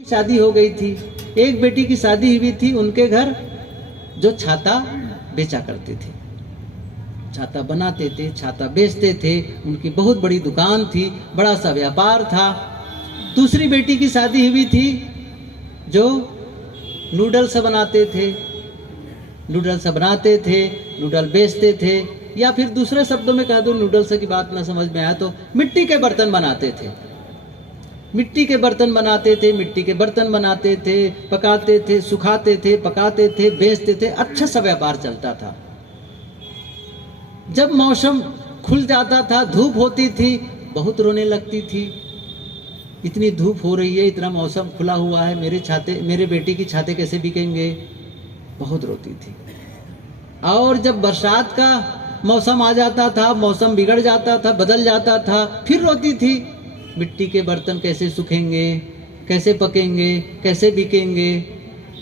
शादी हो गई थी। एक बेटी की शादी हुई थी, उनके घर जो छाता बेचा करते थे, छाता बनाते थे, छाता बेचते थे, उनकी बहुत बड़ी दुकान थी, बड़ा सा व्यापार था। दूसरी बेटी की शादी हुई थी जो नूडल्स बनाते थे, नूडल बेचते थे, या फिर दूसरे शब्दों में कह दो, नूडल्स की बात ना समझ में आया तो मिट्टी के बर्तन बनाते थे, मिट्टी के बर्तन बनाते थे, पकाते थे, सुखाते थे, पकाते थे, बेचते थे, अच्छा सा व्यापार चलता था। जब मौसम खुल जाता था, धूप होती थी, बहुत रोने लगती थी, इतनी धूप हो रही है, इतना मौसम खुला हुआ है, मेरे बेटी की छाते कैसे बिकेंगे, बहुत रोती थी। और जब बरसात का मौसम आ जाता था, मौसम बिगड़ जाता था, बदल जाता था, फिर रोती थी, मिट्टी के बर्तन कैसे सूखेंगे, कैसे पकेंगे, कैसे बिकेंगे।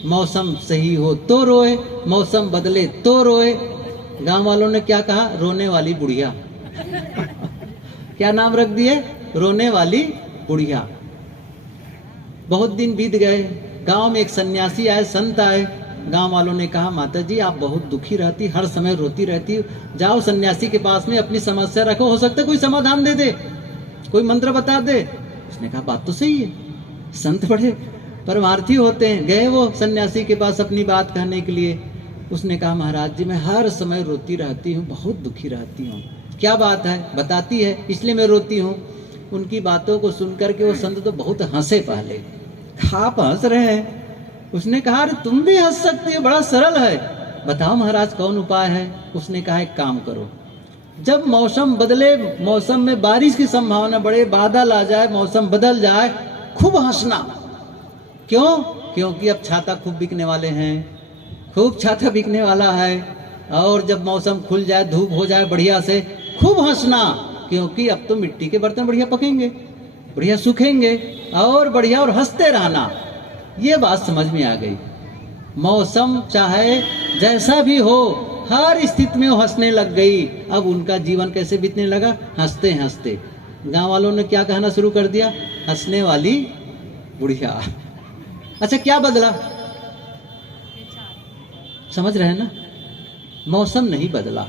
मौसम सही हो तो रोए, मौसम बदले तो रोए। गांव वालों ने क्या कहा, रोने वाली बुढ़िया क्या नाम रख दिए, रोने वाली बुढ़िया। बहुत दिन बीत गए, गांव में एक सन्यासी आए, संत आए। गांव वालों ने कहा, माता जी आप बहुत दुखी रहती, हर समय रोती रहती, जाओ सन्यासी के पास में अपनी समस्या रखो, हो सकता है कोई समाधान दे दे, कोई मंत्र बता दे। उसने कहा बात तो सही है, संत बड़े परमार्थी होते हैं। गए वो सन्यासी के पास अपनी बात कहने के लिए। उसने कहा, महाराज जी मैं हर समय रोती रहती हूँ, बहुत दुखी रहती हूँ। क्या बात है, बताती है, इसलिए मैं रोती हूँ। उनकी बातों को सुनकर के वो संत तो बहुत हंसे। पहले आप हंस रहे हैं? उसने कहा, अरे तुम भी हंस सकते हो, बड़ा सरल है, बताओ महाराज कौन उपाय है। उसने कहा, एक काम करो, जब मौसम बदले, मौसम में बारिश की संभावना बढ़े, बादल आ जाए, मौसम बदल जाए, खूब हंसना। क्यों? क्योंकि अब छाता खूब बिकने वाले हैं, खूब छाता बिकने वाला है। और जब मौसम खुल जाए, धूप हो जाए बढ़िया से, खूब हंसना, क्योंकि अब तो मिट्टी के बर्तन बढ़िया पकेंगे, बढ़िया सूखेंगे, और बढ़िया, और हंसते रहना। ये बात समझ में आ गई। मौसम चाहे जैसा भी हो, हर स्थिति में वो हंसने लग गई। अब उनका जीवन कैसे बीतने लगा, हंसते हंसते। गांव वालों ने क्या कहना शुरू कर दिया, हंसने वाली बुढ़िया। अच्छा क्या बदला, समझ रहे हैं ना? मौसम नहीं बदला,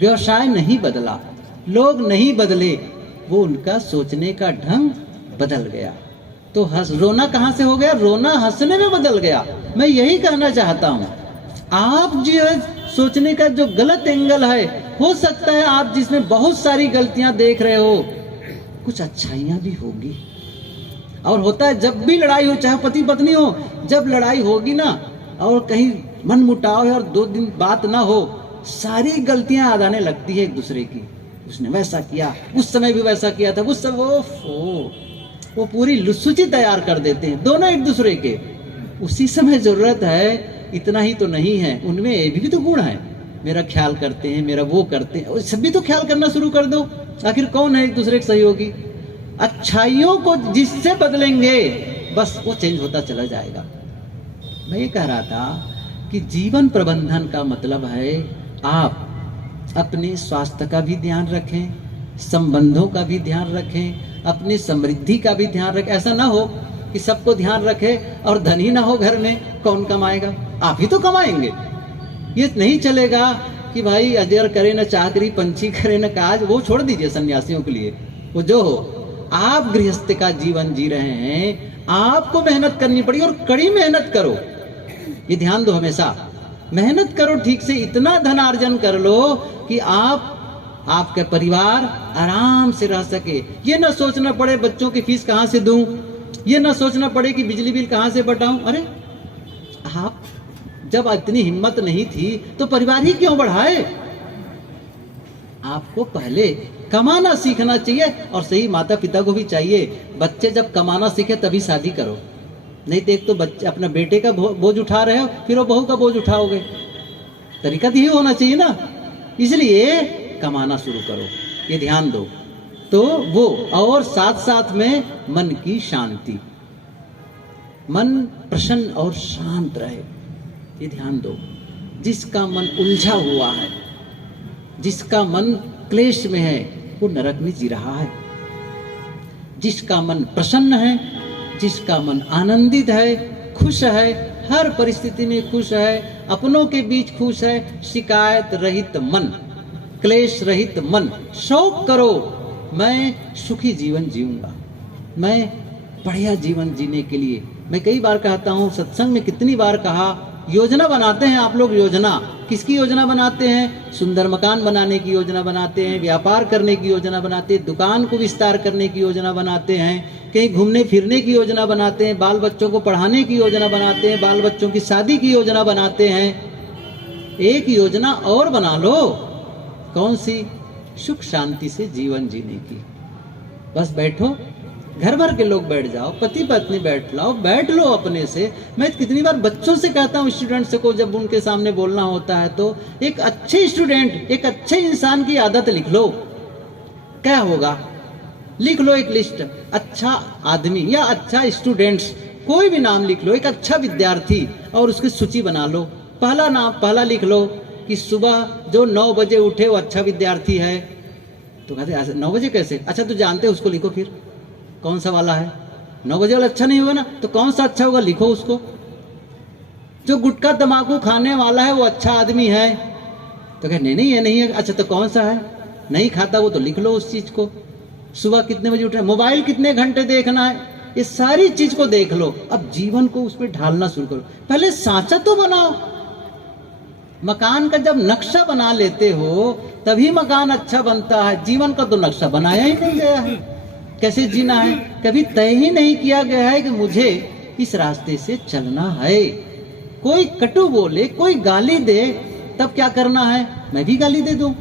व्यवसाय नहीं बदला, लोग नहीं बदले, वो उनका सोचने का ढंग बदल गया। तो रोना कहां से हो गया, रोना हंसने में बदल गया। मैं यही कहना चाहता हूं, आप जो सोचने का जो गलत एंगल है, हो सकता है आप जिसमें बहुत सारी गलतियां देख रहे हो, कुछ अच्छाइयां भी होगी। और होता है जब भी लड़ाई हो, चाहे पति पत्नी हो, जब लड़ाई होगी ना, और कहीं मन मुटाव है और 2 दिन बात ना हो, सारी गलतियां याद आने लगती है एक दूसरे की। उसने वैसा किया, उस समय भी वैसा किया था, उस समय वो पूरी लुसूची तैयार कर देते हैं दोनों एक दूसरे के। उसी समय जरूरत है, इतना ही तो नहीं है, उनमें ये भी तो गुण है, मेरा ख्याल करते हैं, मेरा वो करते हैं, सब भी तो ख्याल करना शुरू कर दो। आखिर कौन है एक दूसरे के सहयोगी? अच्छाइयों को जिससे बदलेंगे, बस वो चेंज होता चला जाएगा। मैं ये कह रहा था कि जीवन प्रबंधन का मतलब है आप अपने स्वास्थ्य का भी ध्यान रखें, संबंधों का भी ध्यान रखें, अपनी समृद्धि का भी ध्यान रखें। ऐसा ना हो कि सबको ध्यान रखे और धन ही ना हो घर में, कौन कमाएगा? आप ही तो कमाएंगे। ये नहीं चलेगा कि भाई अजर करे न चाकरी, पंछी करे न काज, वो छोड़ दीजिए सन्यासियों के लिए। वो जो हो, आप गृहस्थ का जीवन जी रहे हैं, आपको मेहनत करनी पड़ी, और कड़ी मेहनत करो। ये ध्यान दो, हमेशा मेहनत करो ठीक से, इतना धन अर्जन कर लो कि आपके परिवार आराम से रह सके। ये ना सोचना पड़े बच्चों की फीस कहां से दूं, ये ना सोचना पड़े कि बिजली बिल कहां से बढ़ाऊं। अरे आप जब इतनी हिम्मत नहीं थी तो परिवार ही क्यों बढ़ाए? आपको पहले कमाना सीखना चाहिए, और सही माता पिता को भी चाहिए। बच्चे जब कमाना सीखे तभी शादी करो, नहीं तो एक तो बच्चे अपना बेटे का बोझ उठा रहे हो, फिर वो बहू का बोझ उठाओगे। तरीका तो यही होना चाहिए ना। इसलिए कमाना शुरू करो, ये ध्यान दो। तो वो, और साथ साथ में मन की शांति, मन प्रसन्न और शांत रहे, ये ध्यान दो। जिसका मन उलझा हुआ है, जिसका मन क्लेश में है, वो नरक में जी रहा है। जिसका मन प्रसन्न है, जिसका मन आनंदित है, खुश है, हर परिस्थिति में खुश है, अपनों के बीच खुश है, शिकायत रहित मन, क्लेश रहित मन, शौक करो मैं सुखी जीवन जीऊंगा, मैं बढ़िया जीवन जीने के लिए। मैं कई बार कहता हूँ, सत्संग में कितनी बार कहा, योजना बनाते हैं आप लोग। योजना किसकी योजना बनाते हैं? सुंदर मकान बनाने की योजना बनाते हैं, व्यापार करने की योजना बनाते हैं, दुकान को विस्तार करने की योजना बनाते हैं, कहीं घूमने फिरने की योजना बनाते हैं, बाल बच्चों को पढ़ाने की योजना बनाते हैं, बाल बच्चों की शादी की योजना बनाते हैं। एक योजना और बना लो। कौन सी? सुख शांति से जीवन जीने की। बस बैठो, घर भर के लोग बैठ जाओ, पति पत्नी बैठ लो अपने से। मैं कितनी बार बच्चों से कहता हूँ, स्टूडेंट्स को जब उनके सामने बोलना होता है, तो एक अच्छे स्टूडेंट, एक अच्छे इंसान की आदत लिख लो। क्या होगा? लिख लो एक लिस्ट, अच्छा आदमी या अच्छा स्टूडेंट्स, कोई भी नाम लिख लो, एक अच्छा विद्यार्थी, और उसकी सूची बना लो। पहला नाम पहला लिख लो कि सुबह जो 9 बजे उठे वो अच्छा विद्यार्थी है। तो कहते 9 बजे कैसे? अच्छा तो जानते हो, उसको लिखो। फिर कौन सा वाला है? 9 बजे वाला अच्छा नहीं होगा ना, तो कौन सा अच्छा होगा? लिखो उसको। जो गुटखा तंबाकू खाने वाला है वो अच्छा आदमी है। तो कहे नहीं ये नहीं है। अच्छा तो कौन सा है? नहीं खाता वो, तो लिख लो उस चीज को। सुबह कितने बजे उठे, मोबाइल कितने घंटे देखना है, ये सारी चीज को देख लो। अब जीवन को उसमें ढालना शुरू करो। पहले सांचा तो बनाओ। मकान का जब नक्शा बना लेते हो तभी मकान अच्छा बनता है। जीवन का तो नक्शा बनाया ही नहीं गया है, कैसे जीना है, कभी तय ही नहीं किया गया है कि मुझे इस रास्ते से चलना है। कोई कटु बोले, कोई गाली दे, तब क्या करना है? मैं भी गाली दे दूं,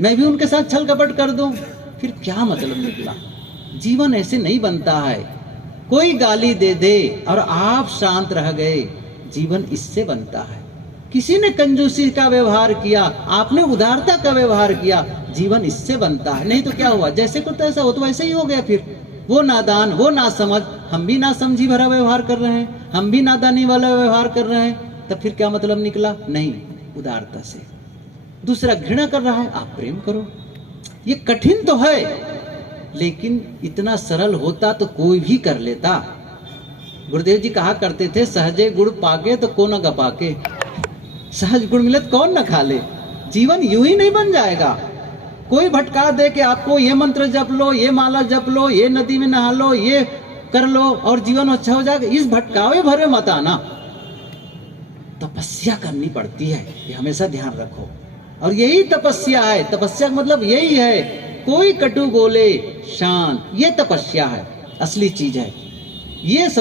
मैं भी उनके साथ छल कपट कर दूं, फिर क्या मतलब निकला? जीवन ऐसे नहीं बनता है। कोई गाली दे दे और आप शांत रह गए, जीवन इससे बनता है। किसी ने कंजूसी का व्यवहार किया, आपने उदारता का व्यवहार किया, जीवन इससे बनता है। नहीं तो क्या हुआ? जैसे को तैसा हो, तो वैसे ही हो गया। फिर वो नादान, वो ना समझ, हम भी ना समझी भरा व्यवहार कर रहे हैं, हम भी नादानी वाला व्यवहार कर रहे हैं, तब फिर क्या मतलब निकला? नहीं, उदारता से। दूसरा घृणा कर रहा है, आप प्रेम करो। ये कठिन तो है, लेकिन इतना सरल होता तो कोई भी कर लेता। गुरुदेव जी कहा करते थे, सहजे गुड़ पाके तो को न गपाके। सहज गुण मिले तो कौन न खा ले। जीवन यूं ही नहीं बन जाएगा। कोई भटका दे कि आपको ये मंत्र जप लो, ये माला जप लो, ये नदी में नहा लो, ये कर लो और जीवन अच्छा हो जाएगा, इस भटकावे भरे मत आना। तपस्या करनी पड़ती है, ये हमेशा ध्यान रखो। और यही तपस्या है। तपस्या का मतलब यही है, कोई कटु बोले शांत, ये तपस्या है, असली चीज है। ये